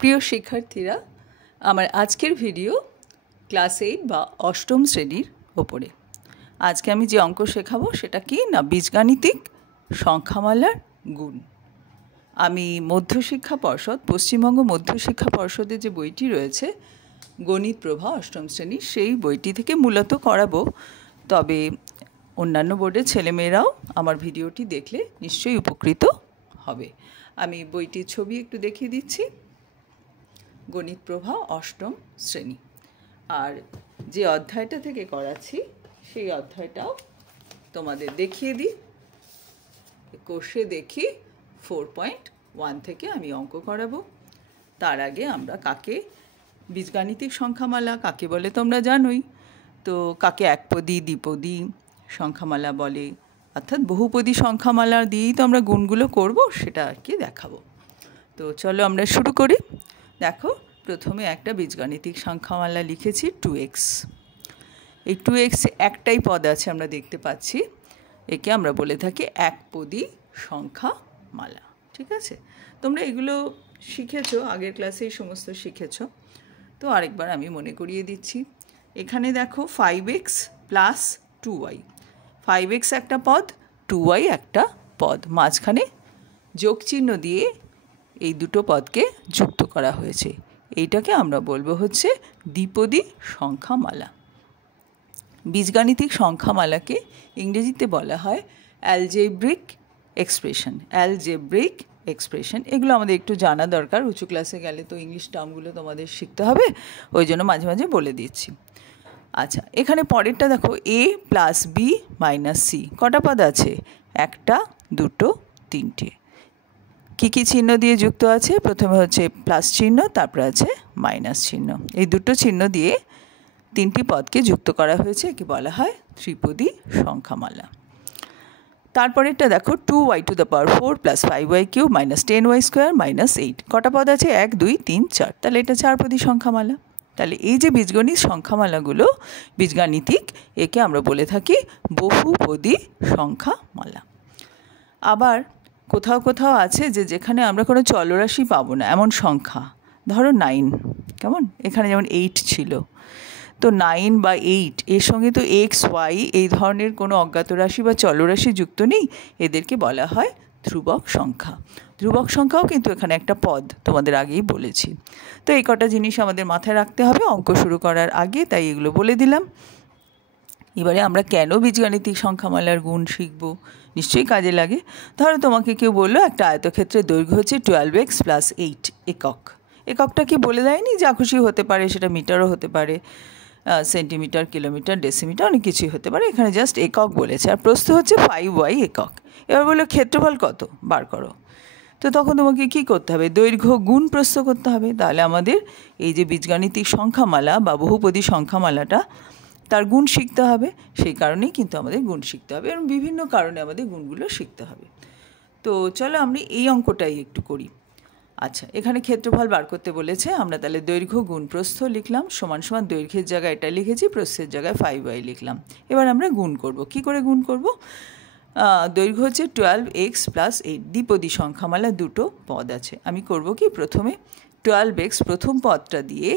প্রিয় শিক্ষার্থীরা, আমার আজকের ভিডিও ক্লাস 8 বা অষ্টম শ্রেণীর ওপরে। আজকে আমি যে অঙ্ক শেখাবো সেটা কি না, বীজগাণিতিক সংখ্যামালার গুণ। আমি মধ্যশিক্ষা পর্ষদ, পশ্চিমবঙ্গ মধ্যশিক্ষা পর্ষদের যে বইটি রয়েছে গণিত প্রভা অষ্টম শ্রেণী, সেই বইটি থেকে মূলত করাবো। তবে অন্যান্য বোর্ডের ছেলেমেয়েরাও আমার ভিডিওটি দেখলে নিশ্চয়ই উপকৃত হবে। আমি বইটির ছবি একটু দেখিয়ে দিচ্ছি। গণিত প্রভা অষ্টম শ্রেণী, আর যে অধ্যায়টা থেকে করাচ্ছি সেই অধ্যায়টাও তোমাদের দেখিয়ে দিই। কোর্সে দেখি 4.1 থেকে আমি অঙ্ক করাবো। তার আগে আমরা কাকে বীজগাণিতিক সংখ্যামালা কাকে বলে তোমরা জানোই তো। কাকে একপদী, দ্বিপদী সংখ্যামালা বলে, অর্থাৎ বহুপদী সংখ্যামালা দিয়েই তো আমরা গুণগুলো করব, সেটা আর কি দেখাবো। তো চলো আমরা শুরু করি। দেখো, প্রথমে একটা বীজগাণিতিক সংখ্যামালা লিখেছি 2x। এই 2x একটাই পদ আছে, আমরা দেখতে পাচ্ছি। একে আমরা বলে থাকি একপদী সংখ্যামালা। ঠিক আছে, তোমরা এগুলো শিখেছো, আগের ক্লাসেই সমস্ত শিখেছো। তো আরেকবার আমি মনে করিয়ে দিচ্ছি। এখানে দেখো 5x প্লাস 2y। 5x একটা পদ, 2y একটা পদ, মাঝখানে যোগ চিহ্ন দিয়ে এই দুটো পদকে যুক্ত করা হয়েছে। এইটাকে আমরা বলবো হচ্ছে দ্বিপদী সংখ্যামালা। বীজগাণিতিক সংখ্যামালাকে ইংরেজিতে বলা হয় অ্যালজেব্রিক এক্সপ্রেশন। অ্যালজেব্রিক এক্সপ্রেশন, এগুলো আমাদের একটু জানা দরকার। উঁচু ক্লাসে গেলে তো ইংলিশ টার্মগুলো তোমাদের শিখতে হবে, ওই জন্য মাঝে মাঝে বলে দিচ্ছি। আচ্ছা, এখানে পরেরটা দেখো, a plus B minus C. কটা পদ আছে? একটা, দুটো, তিনটে। কী কী চিহ্ন দিয়ে যুক্ত আছে? প্রথমে হচ্ছে প্লাস চিহ্ন, তারপরে আছে মাইনাস চিহ্ন। এই দুটো চিহ্ন দিয়ে তিনটি পদকে যুক্ত করা হয়েছে, একে বলা হয় ত্রিপদী সংখ্যামালা। তারপরেরটা দেখো, 2y to the power 4 plus 5y cube minus 10y square minus 8। কটা পদ আছে? 1, 2, 3, 4। তাহলে এটা চারপদী সংখ্যামালা। তাহলে এই যে বীজগণিত সংখ্যামালাগুলো বীজগাণিতিক, একে আমরা বলে থাকি বহুপদী সংখ্যামালা। আবার কোথাও কোথাও আছে যে যেখানে আমরা কোনো চলরাশি পাবো না এমন সংখ্যা, ধরো 9, কেমন? এখানে যেমন 8 ছিল, তো 9 বা 8 এর সঙ্গে তো এক্স, ওয়াই এই ধরনের কোনো অজ্ঞাত রাশি বা চলরাশি যুক্ত নেই, এদেরকে বলা হয় ধ্রুবক সংখ্যা। ধ্রুবক সংখ্যাও কিন্তু এখানে একটা পদ, তোমাদের আগেই বলেছি। তো এই কটা জিনিস আমাদের মাথায় রাখতে হবে অঙ্ক শুরু করার আগে, তাই এগুলো বলে দিলাম। এবারে আমরা কেন বীজগাণিতিক সংখ্যামালার গুণ শিখব, নিশ্চয়ই কাজে লাগে। ধরো তোমাকে কেউ বললো একটা আয়তক্ষেত্রের দৈর্ঘ্য হচ্ছে 12x প্লাস 8 একক। এককটা কি বলে দেয়নি? যা খুশি হতে পারে, সেটা মিটারও হতে পারে, সেন্টিমিটার, কিলোমিটার, ডেসিমিটার, অনেক কিছুই হতে পারে। এখানে জাস্ট একক বলেছে, আর প্রস্থ হচ্ছে 5y একক। এবার বললো ক্ষেত্রফল কত, বার করো। তো তখন তোমাকে কী করতে হবে? দৈর্ঘ্য গুণ প্রস্থ করতে হবে। তাহলে আমাদের এই যে বীজগাণিতিক সংখ্যামালা বা বহুপদী সংখ্যামালাটা, তার গুণ শিখতে হবে। সেই কারণেই কিন্তু আমাদের গুণ শিখতে হবে, এবং বিভিন্ন কারণে আমাদের গুণগুলো শিখতে হবে। তো চলো আমরা এই অঙ্কটাই একটু করি। আচ্ছা, এখানে ক্ষেত্রফল বার করতে বলেছে। আমরা তাহলে দৈর্ঘ্য গুণ প্রস্থ লিখলাম, সমান সমান দৈর্ঘ্যের জায়গায় এটা লিখেছি, প্রস্থের জায়গায় 5y লিখলাম। এবার আমরা গুণ করব। কি করে গুণ করব? দৈর্ঘ্য হচ্ছে 12x প্লাস 8, দ্বিপদী সংখ্যামালা, দুটো পদ আছে। আমি করব কি, প্রথমে 12x প্রথম পদটা দিয়ে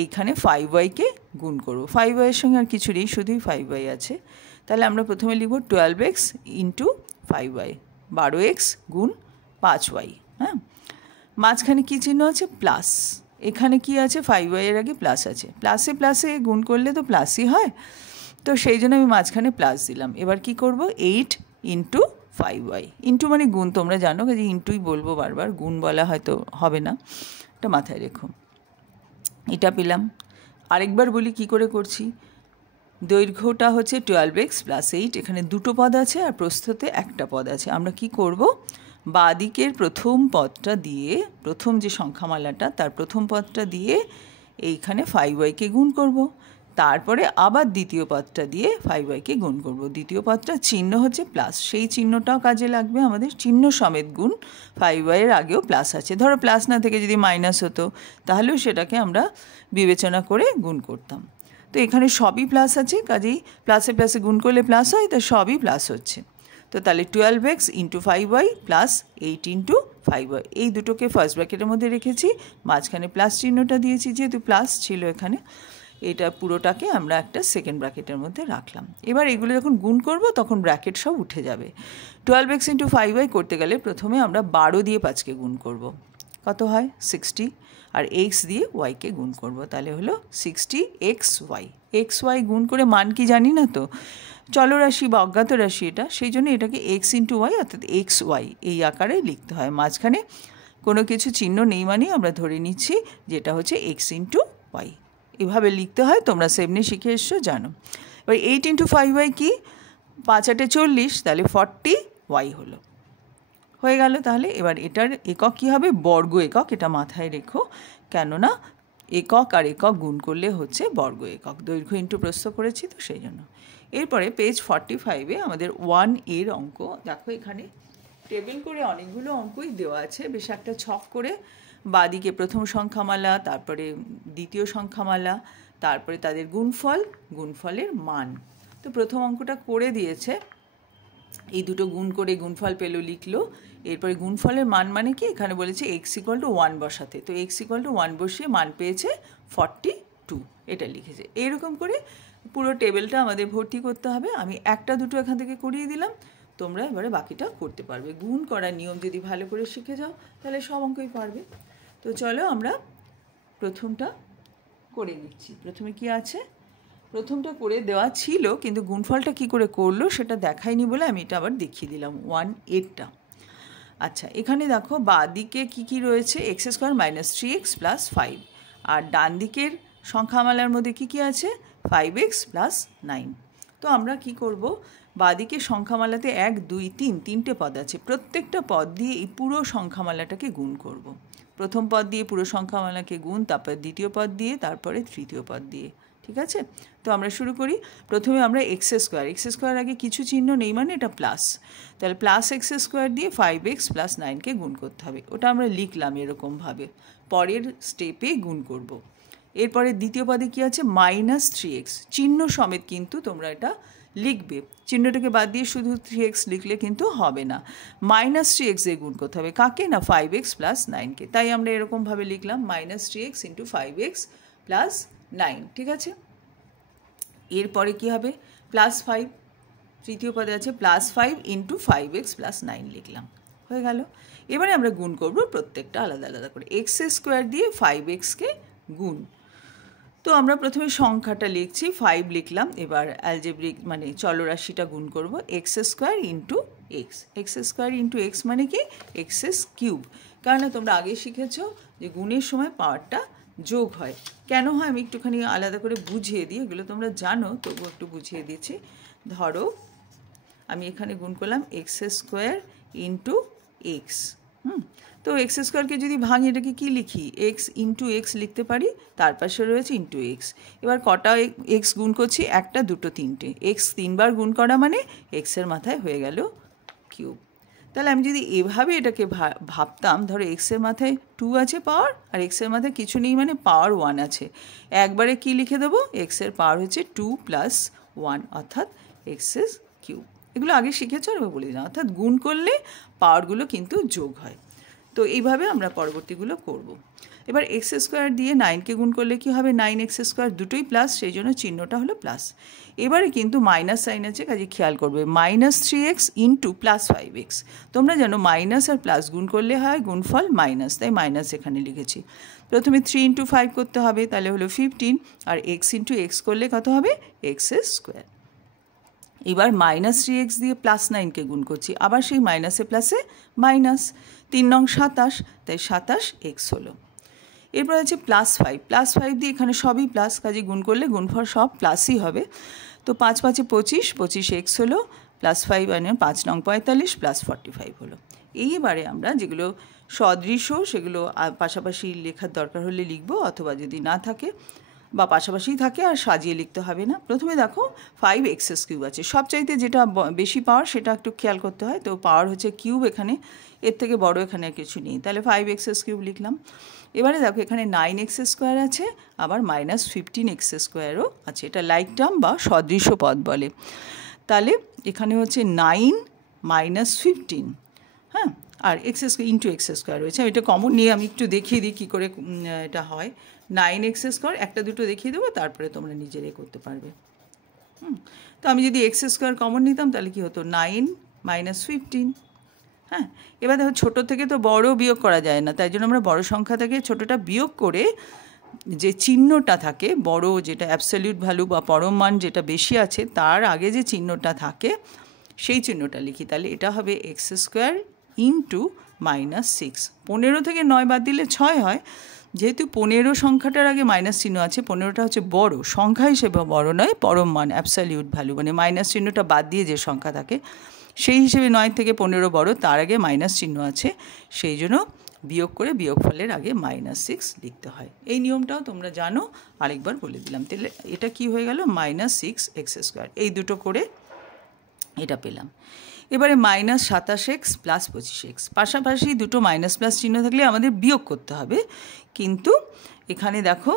এইখানে 5yকে গুণ করব। 5y এর সঙ্গে আর কিছু নেই, শুধুই 5y আছে। তাহলে আমরা প্রথমে লিখব 12x ইন্টু 5y, 12x গুণ 5y। হ্যাঁ, মাঝখানে কী চিহ্ন আছে? প্লাস। এখানে কি আছে? 5y এর আগে প্লাস আছে। প্লাসে প্লাসে গুণ করলে তো প্লাসই হয়, তো সেই জন্য আমি মাঝখানে প্লাস দিলাম। এবার কি করব? 8 ইন্টু 5y। ইন্টু মানে গুণ, তোমরা জানো যে ইন্টুই বলবো বারবার, গুণ বলা হয়তো হবে না, এটা মাথায় রেখো। এটা পেলাম। আরেকবার বলি কি করে করছি। দৈর্ঘ্যটা হচ্ছে 12x প্লাস 8, এখানে দুটো পদ আছে আর প্রস্থতে একটা পদ আছে। আমরা কি করব? বাঁদিকের প্রথম পদটা দিয়ে, প্রথম যে সংখ্যামালাটা তার প্রথম পদটা দিয়ে এইখানে 5yকে গুণ করব। তারপরে আবার দ্বিতীয় পদটা দিয়ে 5yকে গুণ করব। দ্বিতীয় পদটার চিহ্ন হচ্ছে প্লাস, সেই চিহ্নটাও কাজে লাগবে আমাদের। চিহ্ন সমেত গুণ, 5y এর আগেও প্লাস আছে। ধরো প্লাস না থেকে যদি মাইনাস হতো, তাহলেও সেটাকে আমরা বিবেচনা করে গুণ করতাম। তো এখানে সবই প্লাস আছে, কাজেই প্লাসে প্লাসে গুণ করলে প্লাস হয়, তো সবই প্লাস হচ্ছে। তো তাহলে 12x into 5y plus 8 into 5y। এই দুটোকে ফার্স্ট ব্র্যাকেটের মধ্যে রেখেছি, মাঝখানে প্লাস চিহ্নটা দিয়েছি, যেহেতু প্লাস ছিল এখানে, এটা পুরোটাকে আমরা একটা সেকেন্ড ব্র্যাকেটের মধ্যে রাখলাম। এবার এগুলো যখন গুণ করব তখন ব্র্যাকেট সব উঠে যাবে। 12x × 5y করতে গেলে প্রথমে আমরা 12 দিয়ে 5কে গুণ করব। কত হয়? 60। আর x দিয়ে y-কে গুণ করব, তাহলে হলো 60xy। xy গুণ করে মান কি জানি না তো, চলরাশি বা অজ্ঞাত রাশি এটা, সেই জন্য এটাকে x × y অর্থাৎ xy এই আকারে লিখতে হয়। মাঝখানে কোনো কিছু চিহ্ন নেই মানে আমরা ধরে নিচ্ছি যেটা হচ্ছে x × y। এভাবে লিখতে হয়, তোমরা সেমনি শিখে এসছো, জানো। এবার 8 × 5y কি? 5 × 8 = 40, তাহলে 40y হলো, হয়ে গেল। তাহলে এবার এটার একক কী হবে? বর্গ একক। এটা মাথায় রেখো, কেননা একক আর একক গুণ করলে হচ্ছে বর্গ একক। দৈর্ঘ্য ইন্টু প্রস্থ করেছি তো সেই জন্য। এরপরে পেজ 45-এ আমাদের 1 এর অঙ্ক দেখো। এখানে টেবিল করে অনেকগুলো অঙ্কই দেওয়া আছে, বেশ একটা ছক করে। বাদিকে প্রথম সংখ্যামালা, তারপরে দ্বিতীয় সংখ্যামালা, তারপরে তাদের গুণফল, গুণফলের মান। তো প্রথম অঙ্কটা করে দিয়েছে, এই দুটো গুণ করে গুণফল পেল, লিখলো। এরপরে গুণফলের মান মানে কি? এখানে বলেছে x = 1 বসাতে, তো x = 1 বসিয়ে মান পেয়েছে 42, এটা লিখেছে। এইরকম করে পুরো টেবিলটা আমাদের ভর্তি করতে হবে। আমি একটা দুটো এখান থেকে করিয়ে দিলাম, তোমরা এবারে বাকিটা করতে পারবে। গুণ করার নিয়ম যদি ভালো করে শিখে যাও তাহলে সব অঙ্কই পারবে। তো চলো আমরা প্রথমটা করে নিচ্ছি। প্রথমে কি আছে? প্রথমটা করে দেওয়া ছিল, কিন্তু গুণফলটা কি করে করলো সেটা দেখায়নি বলে আমি এটা আবার দেখিয়ে দিলাম, 1-এরটা। আচ্ছা, এখানে দেখো বাঁদিকে কি কি রয়েছে? x² - 3x + 5। আর ডান দিকের সংখ্যামালার মধ্যে কি কি আছে? 5x + 9। তো আমরা কি করব? বাঁদিকে সংখ্যামালাতে 1, 2, 3 তিনটে পদ আছে, প্রত্যেকটা পদ দিয়ে এই পুরো সংখ্যামালাটাকে গুণ করব। প্রথম পদ দিয়ে পুরো সংখ্যামালাকে গুণ, তারপর দ্বিতীয় পদ দিয়ে, তারপরে তৃতীয় পদ দিয়ে। ঠিক আছে? তো আমরা শুরু করি। প্রথমে আমরা x² আগে কিছু চিহ্ন নেই মানে এটা প্লাস, তাহলে +x² দিয়ে 5x + 9কে গুণ করতে হবে। ওটা আমরা লিখলাম এরকমভাবে, পরের স্টেপে গুণ করব। এরপরে দ্বিতীয় পদে কি আছে? -3x, চিহ্ন সমেত কিন্তু তোমরা এটা লিখবে। চিহ্নটাকে বাদ দিয়ে শুধু 3x লিখলে কিন্তু হবে না, -3x দিয়ে গুণ করতে হবে। কাকে? না 5x + 9কে। তাই আমরা এরকমভাবে লিখলাম -3x × 5x + 9। ঠিক আছে? এরপরে কি হবে? +5, তৃতীয় পদে আছে +5 × 5x + 9 লিখলাম, হয়ে গেল। এবারে আমরা গুণ করব প্রত্যেকটা আলাদা আলাদা করে। x² দিয়ে 5xকে গুণ। তো আমরা প্রথমে সংখ্যাটা লিখছি, 5 লিখলাম। এবার অ্যালজেব্রিক মানে চলরাশিটা গুণ করব, x² × x। x² × x মানে কি? x³। কারণ তোমরা আগে শিখেছো যে গুণের সময় পাওয়ারটা যোগ হয়। কেন হয় আমি একটুখানি আলাদা করে বুঝিয়ে দিই, এগুলো তোমরা জানো, তবু একটু বুঝিয়ে দিচ্ছি। ধরো আমি এখানে গুণ করলাম x² × x। তো x²কে যদি ভাঙি এটাকে কি লিখি? x × x লিখতে পারি, তার পাশে রয়েছে × x। এবার কটা x গুণ করছি? একটা, দুটো, তিনটে। x 3বার গুণ করা মানে x-এর মাথায় হয়ে গেল কিউব। তাহলে আমি যদি এভাবে এটাকে ভাবতাম, ধরো x-এর মাথায় 2 আছে পাওয়ার, আর x-এর মাথায় কিছু নেই মানে পাওয়ার 1 আছে, একবারে কি লিখে দেবো? x-এর পাওয়ার হচ্ছে 2 + 1 অর্থাৎ x³ এগুলো আগে শিখেছো, আর বলে দিলাম। অর্থাৎ গুণ করলে পাওয়ারগুলো কিন্তু যোগ হয়। তো এইভাবে আমরা পরবর্তীগুলো করব। এবার x² দিয়ে 9কে গুণ করলে কি হবে? 9x², দুটোই প্লাস, সেই জন্য চিহ্নটা হলো প্লাস। এবারে কিন্তু মাইনাস সাইন আছে, কাজে খেয়াল করবে, -3x × +5x। তোমরা জানো মাইনাস আর প্লাস গুণ করলে হয় গুণফল মাইনাস, তাই মাইনাস এখানে লিখেছি। প্রথমে 3 × 5 করতে হবে, তাহলে হলো 15, আর x × x করলে কত হবে? x²। এবার -3x দিয়ে +9কে গুণ করছি, আবার সেই মাইনাসে প্লাসে মাইনাস। 3 নং 27, তাই 27x হলো। এরপর আছে +5, +5 দিয়ে এখানে সবই প্লাস, কাজে গুণ করলে গুণফল সব প্লাসই হবে। তো 5 × 5 = 25, 25x হলো, +5 মানে 5 নং 45 +45 হলো। এইবারে আমরা যেগুলো সদৃশ্য সেগুলো পাশাপাশি লেখার দরকার হলে লিখবো, অথবা যদি না থাকে বা পাশাপাশিই থাকে আর সাজিয়ে লিখতে হবে না। প্রথমে দেখো 5x³ আছে, সবচাইতে যেটা বেশি পাওয়ার সেটা একটু খেয়াল করতে হয়। তো পাওয়ার হচ্ছে কিউব, এখানে এর থেকে বড় এখানে কিছু নেই, তাহলে 5x³ লিখলাম। এবারে দেখো এখানে 9x² আছে, আবার -15x²ও আছে, এটা লাইক টার্ম বা সদৃশ্য পদ বলে। তাহলে এখানে হচ্ছে 9 - 15, হ্যাঁ, আর x square into x square রয়েছে। এটা কমন নিয়ে আমি একটু দেখিয়ে দিই কী করে এটা হয়। 9x স্কোয়ার, একটা দুটো দেখিয়ে দেবো, তারপরে তোমরা নিজেরাই করতে পারবে। তো আমি যদি এক্স স্কোয়ার কমন নিতাম তাহলে কী হতো, 9 - 15। হ্যাঁ, এবার দেখো ছোটো থেকে তো বড় বিয়োগ করা যায় না, তাই জন্য আমরা বড় সংখ্যা থেকে ছোটোটা বিয়োগ করে যে চিহ্নটা থাকে বড়, যেটা অ্যাবসলিউট ভ্যালু বা পরম মান যেটা বেশি আছে তার আগে যে চিহ্নটা থাকে সেই চিহ্নটা লিখি। তাহলে এটা হবে এক্স স্কোয়ার ইন্টু -6। 15 থেকে 9 বাদ দিলে 6 হয়। যেহেতু 15 সংখ্যাটার আগে মাইনাস চিহ্ন আছে, 15টা হচ্ছে বড় সংখ্যা হিসেবে বড় নয়, পরম মান অ্যাবসলিউট ভ্যালু, মানে মাইনাস চিহ্নটা বাদ দিয়ে যে সংখ্যা থাকে সেই হিসেবে 9 থেকে 15 বড়, তার আগে মাইনাস চিহ্ন আছে, সেই জন্য বিয়োগ করে বিয়োগফলের আগে -6 লিখতে হয়। এই নিয়মটাও তোমরা জানো, আরেকবার বলে দিলাম। তাহলে এটা কি হয়ে গেল, -6x²। এই দুটো করে এটা পেলাম। এবারে -27x + 25x, পাশাপাশি দুটো মাইনাস প্লাস চিহ্ন থাকলে আমাদের বিয়োগ করতে হবে, কিন্তু এখানে দেখো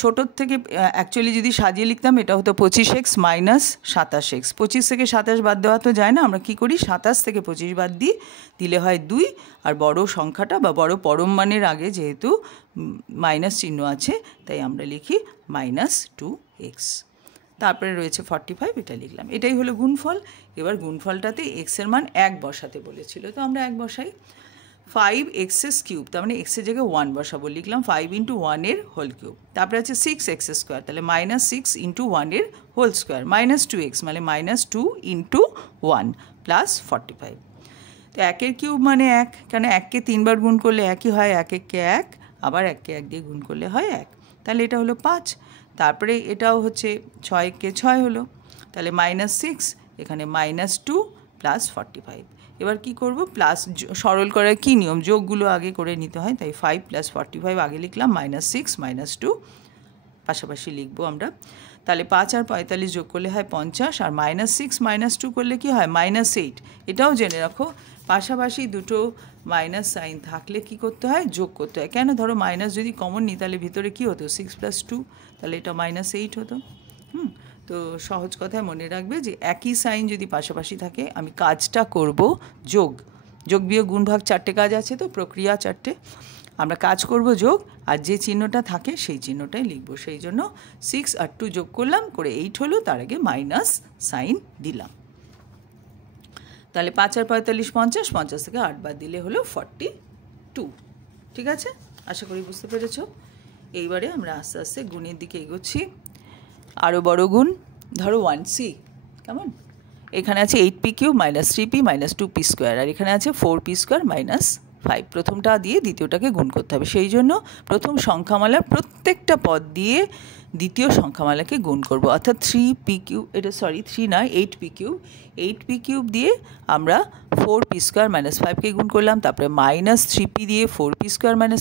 ছোটোর থেকে অ্যাকচুয়ালি যদি সাজিয়ে লিখতাম এটা হতো 25x - 27x। 25 থেকে 27 বাদ দেওয়া তো যায় না, আমরা কি করি 27 থেকে 25 বাদ দিলে হয় 2, আর বড় সংখ্যাটা বা বড় পরম মানের আগে যেহেতু মাইনাস চিহ্ন আছে তাই আমরা লিখি -2x। তারপরে রয়েছে 45, এটা লিখলাম। এটাই হলো গুণফল। এবার গুণফলটাতে এক্সের মান 1 বসাতে বলেছিল, তো আমরা 1 বসাই। 5x³ তার মানে এক্সের জায়গায় 1 বসাবো, লিখলাম 5 × 1 এর হোল কিউব। তারপরে আছে 6x², তাহলে -6 × 1 এর হোল স্কোয়ার, -2x মানে -2 × 1 + 45। তো 1 এর কিউব মানে 1, কেন 1কে 3 বার গুণ করলে একই হয়, 1 × 1, আবার 1কে 1 দিয়ে গুণ করলে হয় 1, তাহলে এটা হলো 5। তারপরে এটাও হচ্ছে 6কে 6 হলো, তাহলে -6, এখানে -2 + 45। এবার কি করব, প্লাস সরল করার কী নিয়ম, যোগগুলো আগে করে নিতে হয়, তাই 5 + 45 আগে লিখলাম, -6 -2 পাশাপাশি লিখবো আমরা। তাহলে 5 আর 45 যোগ করলে হয় 50, আর -6 - 2 করলে কি হয় -8। এটাও জেনে রাখো, পাশাপাশি দুটো মাইনাস সাইন থাকলে কি করতে হয়, যোগ করতে হয়। কেন, ধরো মাইনাস যদি কমন নিই তাহলে ভিতরে কী হতো, 6 + 2, তাহলে এটা -8 হতো। তো সহজ কথায় মনে রাখবে যে একই সাইন যদি পাশাপাশি থাকে আমি কাজটা করব যোগ বিয়োগ গুণ ভাগ 4টে কাজ আছে, তো প্রক্রিয়া 4টে, আমরা কাজ করব যোগ, আর যে চিহ্নটা থাকে সেই চিহ্নটাই লিখব। সেই জন্য 6 আর 2 যোগ করলাম, করে 8 হলো, তার আগে মাইনাস সাইন দিলাম। তাহলে 5 আর 45 50, 50 থেকে 8 বাদ দিলে হলো 42। ঠিক আছে, আশা করি বুঝতে পেরেছ। এইবারে আমরা আস্তে আস্তে গুণের দিকে এগোচ্ছি। আরও বড় গুণ, ধরো 1c, কেমন, এখানে আছে 8p³ - 3p - 2p², আর এখানে আছে 4p² - 5। প্রথমটা দিয়ে দ্বিতীয়টাকে গুণ করতে হবে, সেই জন্য প্রথম সংখ্যামালার প্রত্যেকটা পদ দিয়ে দ্বিতীয় সংখ্যামালাকে গুণ করব, অর্থাৎ 3p³, এটা 3 নয় 8p³ দিয়ে আমরা 4p² - 5কে গুণ করলাম, তারপরে -3p দিয়ে 4p²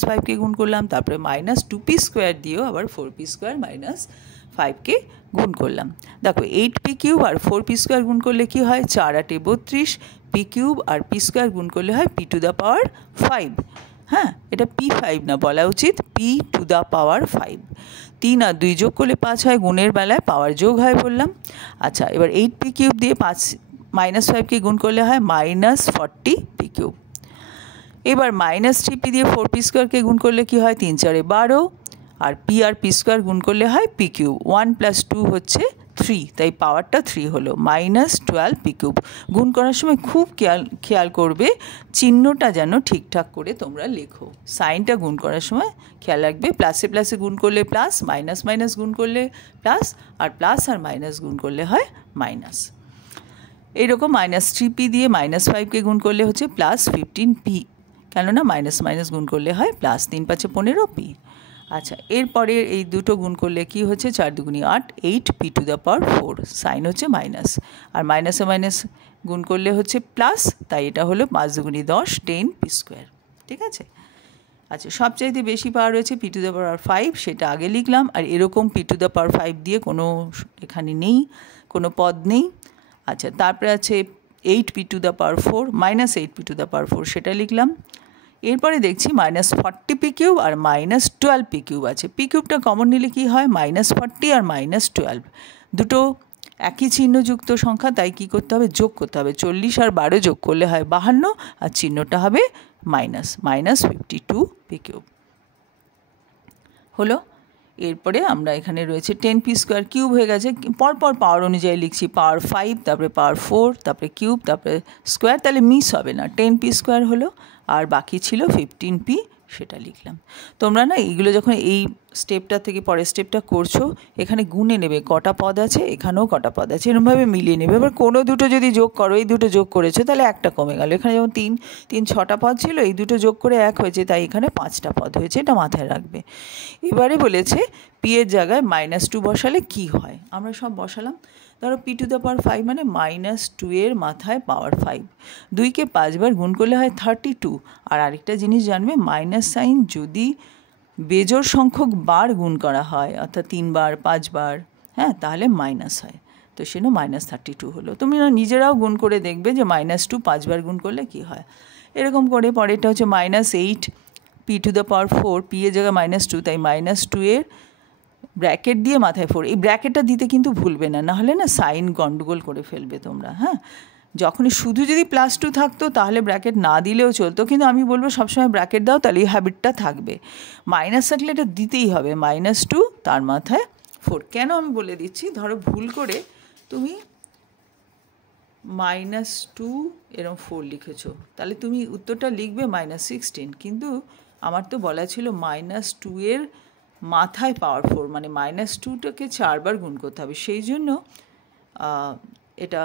- 5কে গুণ করলাম, তারপরে -2p² দিয়েও আবার 4p² - 5কে গুণ করলাম। দেখো 8p³ আর 4p² গুণ করলে কি হয়, 4 × 8 = 32, p³ আর p² গুণ করলে হয় p⁵। হ্যাঁ, এটা p5 না, বলা উচিত p⁵। 3 আর 2 যোগ করলে 5 হয়, গুণের বেলায় পাওয়ার যোগ হয় বললাম। আচ্ছা, এবার 8p³ দিয়ে -5কে গুণ করলে হয় -40p³। এবার -3p দিয়ে 4p² গুণ করলে কি হয়, 3 × 4 = 12, আর p আর p² গুণ করলে হয় p³। 1 + 2 হচ্ছে 3, তাই পাওয়ারটা 3 হলো, -12p³। গুণ করার সময় খুব খেয়াল করবে চিহ্নটা যেন ঠিকঠাক করে তোমরা লেখো। সাইনটা গুণ করার সময় খেয়াল রাখবে, প্লাসে প্লাসে গুণ করলে প্লাস, মাইনাস মাইনাস গুণ করলে প্লাস, আর প্লাস আর মাইনাস গুণ করলে হয় মাইনাস। এইরকম -3p দিয়ে -5কে গুণ করলে হচ্ছে +15p, কেননা মাইনাস মাইনাস গুণ করলে হয় প্লাস, 3 × 5 = 15p। আচ্ছা, এরপরে এই দুটো গুণ করলে কি হচ্ছে, 4 × 2 = 8, 8p⁴, সাইন হচ্ছে মাইনাস, আর মাইনাসে মাইনাস গুণ করলে হচ্ছে প্লাস, তাই এটা হলো 5 × 2 = 10, 10p²। ঠিক আছে। আচ্ছা, সবচাইতে বেশি পাওয়ার রয়েছে p⁵, সেটা আগে লিখলাম, আর এরকম p⁵ দিয়ে কোনো এখানে নেই, কোনো পদ নেই। আচ্ছা, তারপরে আছে 8p⁴, -8p⁴, সেটা লিখলাম। এরপরে দেখছি -40p³ আর -12p³ আছে। p³ কমন নিলে কি হয়, -40 আর -12 দুটো একই চিহ্নযুক্ত সংখ্যা, তাই কি করতে হবে, যোগ করতে হবে। 40 আর 12 যোগ করলে হয় 52, আর চিহ্নটা হবে -52p³ হলো। এরপরে আমরা এখানে রয়েছে 10p² কিউব হয়ে গেছে, পরপর পাওয়ার অনুযায়ী লিখছি, পাওয়ার 5, তারপরে পাওয়ার 4, তারপরে কিউব, তারপরে স্কোয়ার, তাহলে মিস হবে না। 10p² হলো, আর বাকি ছিল 15p, সেটা লিখলাম। তোমরা না এইগুলো যখন এই স্টেপটা থেকে পরের স্টেপটা করছো, এখানে গুনে নেবে কটা পদ আছে, এখানেও কটা পদ আছে, এরকমভাবে মিলিয়ে নেবে। এবার কোনো দুটো যদি যোগ করো, এই দুটো যোগ করেছো তাহলে একটা কমে গেল। এখানে যেমন 6টা পদ ছিল, এই দুটো যোগ করে 1 হয়েছে, তাই এখানে 5টা পদ হয়েছে, এটা মাথায় রাখবে। এবারে বলেছে পি এর জায়গায় -2 বসালে কি হয়। আমরা সব বসালাম। ধরো p⁵ মানে -2 এর মাথায় পাওয়ার 5, 2কে 5 বার গুণ করলে হয় 32। আর আরেকটা জিনিস জানবে, মাইনাস সাইন যদি বেজোড় সংখ্যক বার গুণ করা হয়, অর্থাৎ 3 বার 5 বার, হ্যাঁ, তাহলে মাইনাস হয়। তো সেটা -32 হলো। তুমি নিজেরাও গুণ করে দেখবে যে -2 5 বার গুণ করলে কি হয়। এরকম করে পরেরটা হচ্ছে -8 p⁴, p এর জায়গায় -2, তাই -2 এর ব্র্যাকেট দিয়ে মাথায় 4। এই ব্র্যাকেটটা দিতে কিন্তু ভুলবে না, নাহলে না সাইন গন্ডগোল করে ফেলবে তোমরা। হ্যাঁ, যখনই শুধু যদি +2 থাকতো তাহলে ব্র্যাকেট না দিলেও চলতো, কিন্তু আমি বলবো সবসময় ব্র্যাকেট দাও, তাহলে এই হ্যাবিটটা থাকবে। মাইনাস থাকলে এটা দিতেই হবে, -2 তার মাথায় 4। কেন আমি বলে দিচ্ছি, ধরো ভুল করে তুমি -2 এরকম 4 লিখেছো, তাহলে তুমি উত্তরটা লিখবে -16, কিন্তু আমার তো বলা ছিল -2 এর মাথায় পাওয়ার 4, মানে -2টাকে 4 বার গুণ করতে হবে। সেই জন্য এটা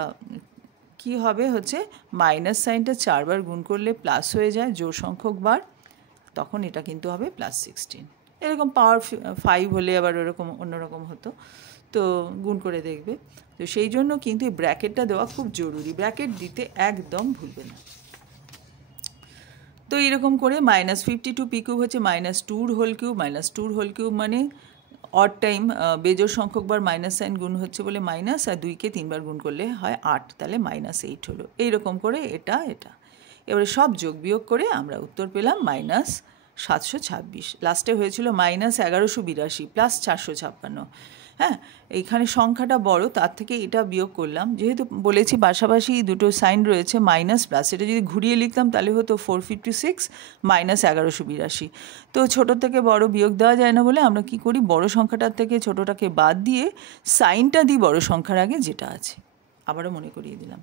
কি হবে হচ্ছে, মাইনাস সাইনটা 4 বার গুণ করলে প্লাস হয়ে যায় জোড় সংখ্যক বার, তখন এটা কিন্তু হবে +16। এরকম পাওয়ার 5 হলে আবার ওরকম অন্যরকম হতো, তো গুণ করে দেখবে। তো সেই জন্য কিন্তু এই ব্র্যাকেটটা দেওয়া খুব জরুরি, ব্র্যাকেট দিতে একদম ভুলবে না। তো এরকম করে -52p³ হচ্ছে -2 হোল কিউব, -2 হোল কিউব মানে অড টাইম, বেজোড় সংখ্যক বার মাইনাস সাইন গুণ হচ্ছে বলে মাইনাস, আর 2কে 3 বার গুণ করলে হয় 8, তাহলে -8 হলো। এইরকম করে এটা। এবারে সব যোগ বিয়োগ করে আমরা উত্তর পেলাম -726। লাস্টে হয়েছিল -1182 +456। হ্যাঁ, এইখানে সংখ্যাটা বড়, তার থেকে এটা বিয়োগ করলাম। যেহেতু বলেছি পাশাপাশি দুটো সাইন রয়েছে মাইনাস প্লাস, এটা যদি ঘুরিয়ে লিখতাম তাহলে হতো 456 -1182। তো ছোটোর থেকে বড় বিয়োগ দেওয়া যায় না বলে আমরা কি করি, বড় সংখ্যাটার থেকে ছোটোটাকে বাদ দিয়ে সাইনটা দিই বড় সংখ্যার আগে যেটা আছে। আবারও মনে করিয়ে দিলাম।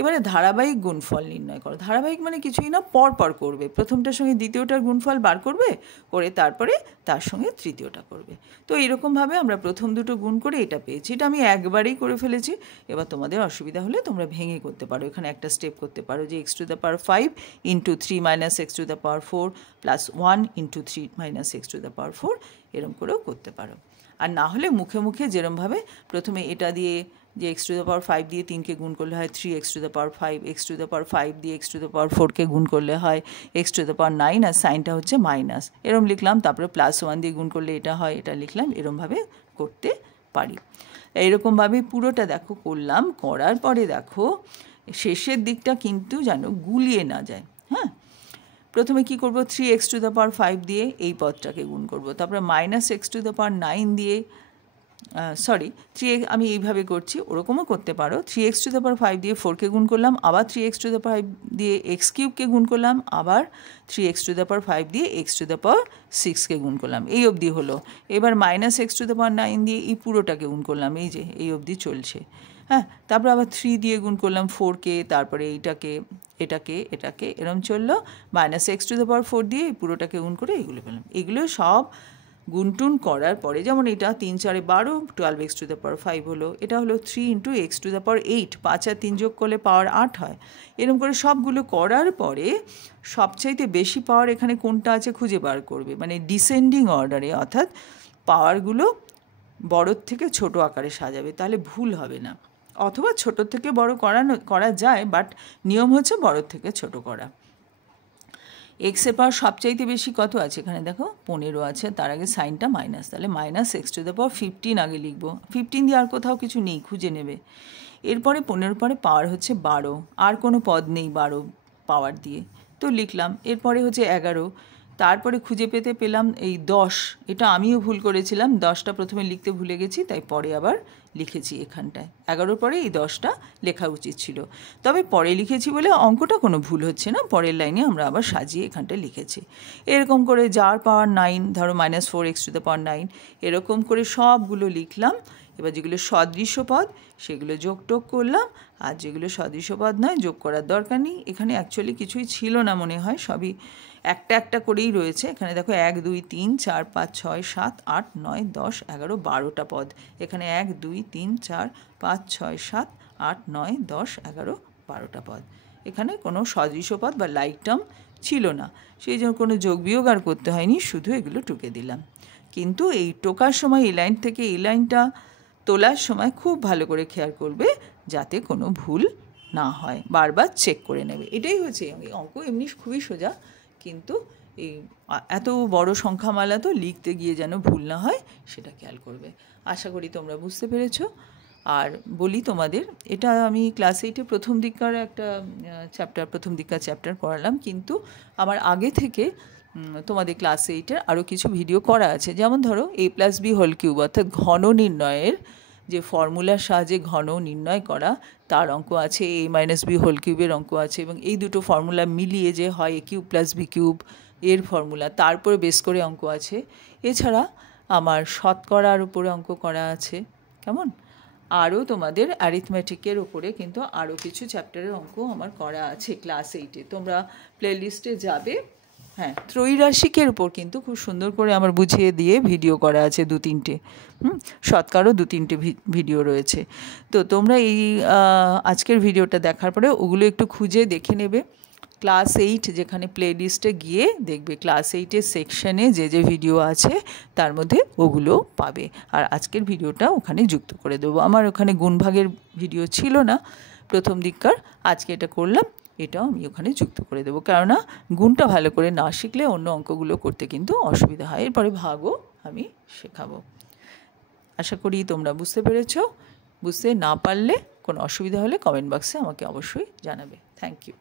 এবারে ধারাবাহিক গুণফল নির্ণয় করো। ধারাবাহিক মানে কিছুই না, পর করবে। প্রথমটার সঙ্গে দ্বিতীয়টার গুণফল বার করবে, করে তারপরে তার সঙ্গে তৃতীয়টা করবে। তো এরকমভাবে আমরা প্রথম দুটো গুণ করে এটা পেয়েছি। এটা আমি একবারেই করে ফেলেছি। এবার তোমাদের অসুবিধা হলে তোমরা ভেঙে করতে পারো। এখানে একটা স্টেপ করতে পারো যে x⁵ × 3 - x⁴ +1 × 3 - x⁴, এরম করেও করতে পারো। আর না হলে মুখে মুখে যেরমভাবে প্রথমে এটা দিয়ে যে x⁵ দিয়ে 3কে গুণ করলে হয় 3x⁵, x⁵ দিয়ে x⁴কে গুণ করলে হয় x⁹, আর সাইনটা হচ্ছে মাইনাস, এরম লিখলাম। তারপরে +1 দিয়ে গুণ করলে এটা হয়, এটা লিখলাম। এরমভাবে করতে পারি। এইরকমভাবে পুরোটা দেখো করলাম। করার পরে দেখো শেষের দিকটা কিন্তু যেন গুলিয়ে না যায়। হ্যাঁ, প্রথমে কি করব, 3x⁵ দিয়ে এই পদটাকে গুণ করব, তারপরে -x⁹ দিয়ে আমি এইভাবে করছি, ওরকমও করতে পারো। 3x⁵ দিয়ে 4কে গুণ করলাম, আবার 3x⁵ দিয়ে x³ গুণ করলাম, আবার 3x⁵ দিয়ে x⁶ গুণ করলাম, এই অবধি হলো। এবার -x⁹ দিয়ে এই পুরোটাকে গুণ করলাম, এই যে এই অবধি চলছে। হ্যাঁ, তারপরে আবার 3 দিয়ে গুণ করলাম 4কে, তারপরে এটাকে এরম চললো। -x⁴ দিয়ে এই পুরোটাকে গুণ করে এগুলো পেলাম। এগুলো সব গুণটুন করার পরে, যেমন এটা 3 × 4 = 12, 12x⁵ হলো। এটা হলো 3 × x⁸, 5 আর 3 যোগ করলে পাওয়ার 8 হয়। এরকম করে সবগুলো করার পরে সবচাইতে বেশি পাওয়ার এখানে কোনটা আছে খুঁজে বার করবে, মানে ডিসেন্ডিং অর্ডারে, অর্থাৎ পাওয়ারগুলো বড়োর থেকে ছোট আকারে সাজাবে, তাহলে ভুল হবে না। অথবা ছোটোর থেকে বড় করা যায়, বাট নিয়ম হচ্ছে বড়োর থেকে ছোট করা। এক্সের পাওয়ার সবচাইতে বেশি কত আছে, এখানে দেখো 15 আছে, তার আগে সাইনটা মাইনাস, তাহলে -x⁵ আগে লিখবো। 15 দিয়ে আর কোথাও কিছু নেই, খুঁজে নেবে। এরপরে 15 পরে পাওয়ার হচ্ছে 12, আর কোনো পদ নেই 12 পাওয়ার দিয়ে, তো লিখলাম। এরপরে হচ্ছে 11, তারপরে খুঁজে পেলাম এই 10, এটা আমিও ভুল করেছিলাম, 10টা প্রথমে লিখতে ভুলে গেছি, তাই পরে আবার লিখেছি এখানটায়। 11 পরে এই 10টা লেখা উচিত ছিল, তবে পরে লিখেছি বলে অঙ্কটা কোনো ভুল হচ্ছে না, পরের লাইনে আমরা আবার সাজিয়ে এখানটায় লিখেছি। এরকম করে যার পাওয়ার 9, ধরো -4x⁹, এরকম করে সবগুলো লিখলাম। এবার যেগুলো সদৃশ্য পদ সেগুলো যোগ টোগ করলাম, আর যেগুলো সদৃশ্য পদ নয় যোগ করার দরকার নেই। এখানে অ্যাকচুয়ালি কিছুই ছিল না মনে হয়, সবই একটা একটা করেই রয়েছে। এখানে দেখো 1 2 3 4 5 6 7 8 9 10 11 12টা পদ। এখানে 1 2 3 4 5 6 7 8 9 10 11 12টা পদ। এখানে কোনো সদৃশ্য পদ বা লাইক টার্ম ছিল না, সেই জন্য কোনো যোগ বিয়োগ আর করতে হয়নি, শুধু এগুলো টুকে দিলাম। কিন্তু এই টোকার সময় এই লাইন থেকে এই লাইনটা তোলার সময় খুব ভালো করে খেয়াল করবে যাতে কোনো ভুল না হয়, বারবার চেক করে নেবে। এটাই হচ্ছে অঙ্ক। এমনি খুবই সোজা, কিন্তু এই এত বড় সংখ্যামালা তো লিখতে গিয়ে যেন ভুল না হয় সেটা খেয়াল করবে। আশা করি তোমরা বুঝতে পেরেছো। আর বলি তোমাদের, এটা আমি ক্লাস 8-এ প্রথম দিককার চ্যাপ্টার করালাম, কিন্তু আমার আগে থেকে তোমাদের ক্লাস 8-এর আরও কিছু ভিডিও করা আছে। যেমন ধরো a+b⁴, অর্থাৎ ঘন নির্ণয়ের যে ফর্মুলার সাহায্যে ঘন নির্ণয় করা, তার অঙ্ক আছে। a-b⁴ অঙ্ক আছে, এবং এই দুটো ফর্মুলা মিলিয়ে যে হয় a³ + b³ এর ফর্মুলা, তারপরে বেস করে অঙ্ক আছে। এছাড়া আমার শতকরার উপরে অঙ্ক করা আছে। কেমন? আরও তোমাদের অ্যারিথমেটিকের উপরে কিন্তু আরও কিছু চ্যাপ্টারের অঙ্ক আমার করা আছে ক্লাস 8-এ। তোমরা প্লেলিস্টে যাবে। হ্যাঁ, ত্রৈরাশিকের উপর কিন্তু খুব সুন্দর করে আমার বুঝিয়ে দিয়ে ভিডিও করা আছে 2-3টে। শতকরারও 2-3টে ভিডিও রয়েছে। তো তোমরা এই আজকের ভিডিওটা দেখার পরে ওগুলো একটু খুঁজে দেখে নেবে। ক্লাস 8 যেখানে প্লেলিস্টে গিয়ে দেখবে ক্লাস 8-এর সেকশনে যে ভিডিও আছে তার মধ্যে ওগুলো পাবে। আর আজকের ভিডিওটা ওখানে যুক্ত করে দেবো। আমার ওখানে গুণভাগের ভিডিও ছিল না প্রথম দিককার, আজকে এটা করলাম, এটাও আমি ওখানে যুক্ত করে দেবো। কেননা গুণটা ভালো করে না শিখলে অন্য অঙ্কগুলো করতে কিন্তু অসুবিধা হয়। এরপরে ভাগও আমি শেখাবো। আশা করি তোমরা বুঝতে পেরেছো। বুঝতে না পারলে কোনো অসুবিধা হলে কমেন্ট বক্সে আমাকে অবশ্যই জানাবে। Thank you.